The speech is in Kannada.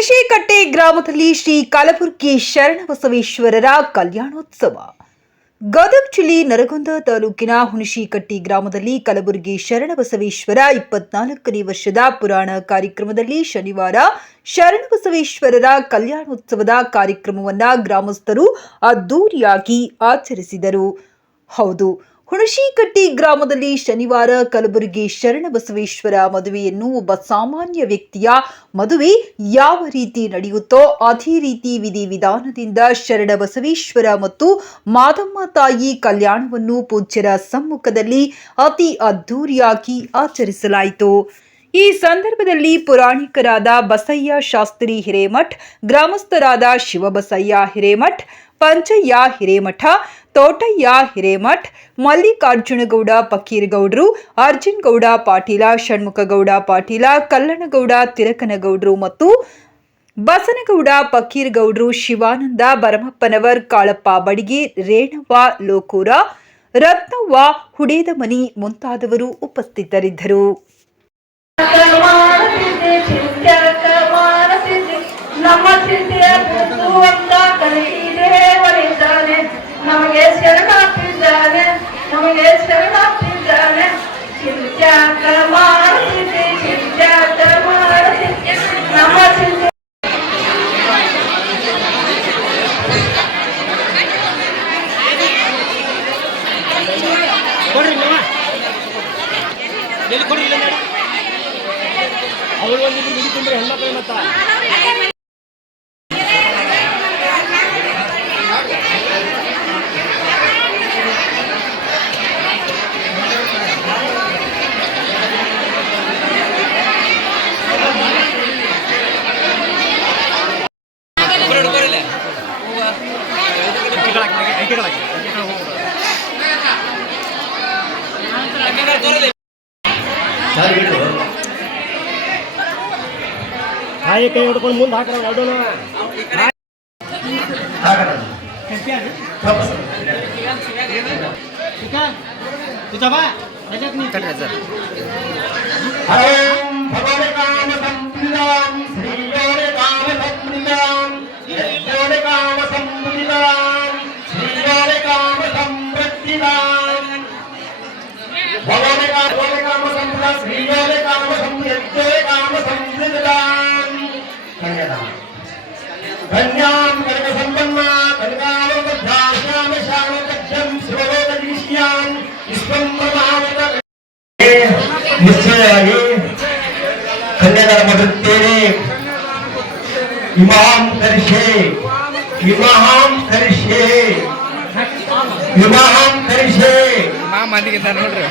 ಹುಣಶೇಕಟ್ಟೆ ಗ್ರಾಮದಲ್ಲಿ ಶ್ರೀ ಕಲಬುರ್ಗಿ ಶರಣಬಸವೇಶ್ವರರ ಕಲ್ಯಾಣೋತ್ಸವ. ಗದಗ ಜಿಲ್ಲೆ ನರಗುಂದ ತಾಲೂಕಿನ ಹುಣಶೇಕಟ್ಟೆ ಗ್ರಾಮದಲ್ಲಿ ಕಲಬುರ್ಗಿ ಶರಣಬಸವೇಶ್ವರ 24ನೇ ವರ್ಷದ ಪುರಾಣ ಕಾರ್ಯಕ್ರಮದಲ್ಲಿ ಶನಿವಾರ ಶರಣಬಸವೇಶ್ವರರ ಕಲ್ಯಾಣೋತ್ಸವದ ಕಾರ್ಯಕ್ರಮವನ್ನು ಗ್ರಾಮಸ್ಥರು ಅದ್ದೂರಿಯಾಗಿ ಆಚರಿಸಿದರು. ಹೌದು, ಹುಣಶೇಕಟ್ಟೆ ಗ್ರಾಮದಲ್ಲಿ ಶನಿವಾರ ಕಲಬುರ್ಗಿ ಶರಣಬಸವೇಶ್ವರ ಮದುವೆಯನ್ನು ಒಬ್ಬ ಸಾಮಾನ್ಯ ವ್ಯಕ್ತಿಯ ಮದುವೆ ಯಾವ ರೀತಿ ನಡೆಯುತ್ತೋ ಅದೇ ರೀತಿ ವಿಧಿವಿಧಾನದಿಂದ ಶರಣಬಸವೇಶ್ವರ ಮತ್ತು ಮಾದಮ್ಮ ತಾಯಿ ಕಲ್ಯಾಣವನ್ನು ಪೂಜ್ಯರ ಸಮ್ಮುಖದಲ್ಲಿ ಅತಿ ಅದ್ದೂರಿಯಾಗಿ ಆಚರಿಸಲಾಯಿತು. ಈ ಸಂದರ್ಭದಲ್ಲಿ ಪುರಾಣಿಕರಾದ ಬಸಯ್ಯ ಶಾಸ್ತ್ರಿ ಹಿರೇಮಠ್, ಗ್ರಾಮಸ್ಥರಾದ ಶಿವಬಸಯ್ಯ ಹಿರೇಮಠ್, ಪಂಚಯ್ಯ ಹಿರೇಮಠ, ತೋಟಯ್ಯ ಹಿರೇಮಠ್, ಮಲ್ಲಿಕಾರ್ಜುನಗೌಡ ಪಕ್ಕೀರಗೌಡರು, ಅರ್ಜುನ್ ಗೌಡ ಪಾಟೀಲ, ಷಣ್ಮುಖಗೌಡ ಪಾಟೀಲ, ಕಲ್ಲನಗೌಡ ತಿರಕನಗೌಡರು ಮತ್ತು ಬಸನಗೌಡ ಪಕ್ಕೀರಗೌಡರು, ಶಿವಾನಂದ ಭರಮಪ್ಪನವರ್, ಕಾಳಪ್ಪ ಬಡಿಗೆ, ರೇಣವ್ವ ಲೋಕೂರ, ರತ್ನವ್ವ ಹುಡೇದಮನಿ ಮುಂತಾದವರು ಉಪಸ್ಥಿತರಿದ್ದರು. ನಮಗೆ ಶರಣಾಗ್ತಿದ್ದಾನೆ, ನಮಗೆ ಶರಣಾಗ್ತಿದ್ದಾನೆ. ಚಿಂತ್ಯಾಕ ಮಾಡ್ತಿದ್ದೆ, ಚಿಂತ್ಯಾಕ ಮಾಡ್ತಿದ್ದೆ, ನಮ್ಮ ಚಿಂತೆ ಅವರು ಒಂದು ಹಿಡಿಕೊಂಡ್ರೆ ಹೆಣ್ಮಕ್ಳು ಮತ್ತ ಹಾಯಿ ಕೈ ಹಿಡ್ಕೊಂಡು ಮುಂದೆ ಹಾಕೋಣ ಅಡೋಣ ನಿಶ್ಚಯವಾಗಿ ಕನ್ಯಾದಾನ ಮಾಡುತ್ತೇನೆ. ಇಮಾಂ ಕರಿಷೆ ಇಮಾಂ ಕರಿಷೆ ಇಮಾಂ ಕರಿಷೆ ನೋಡ್ರಿ.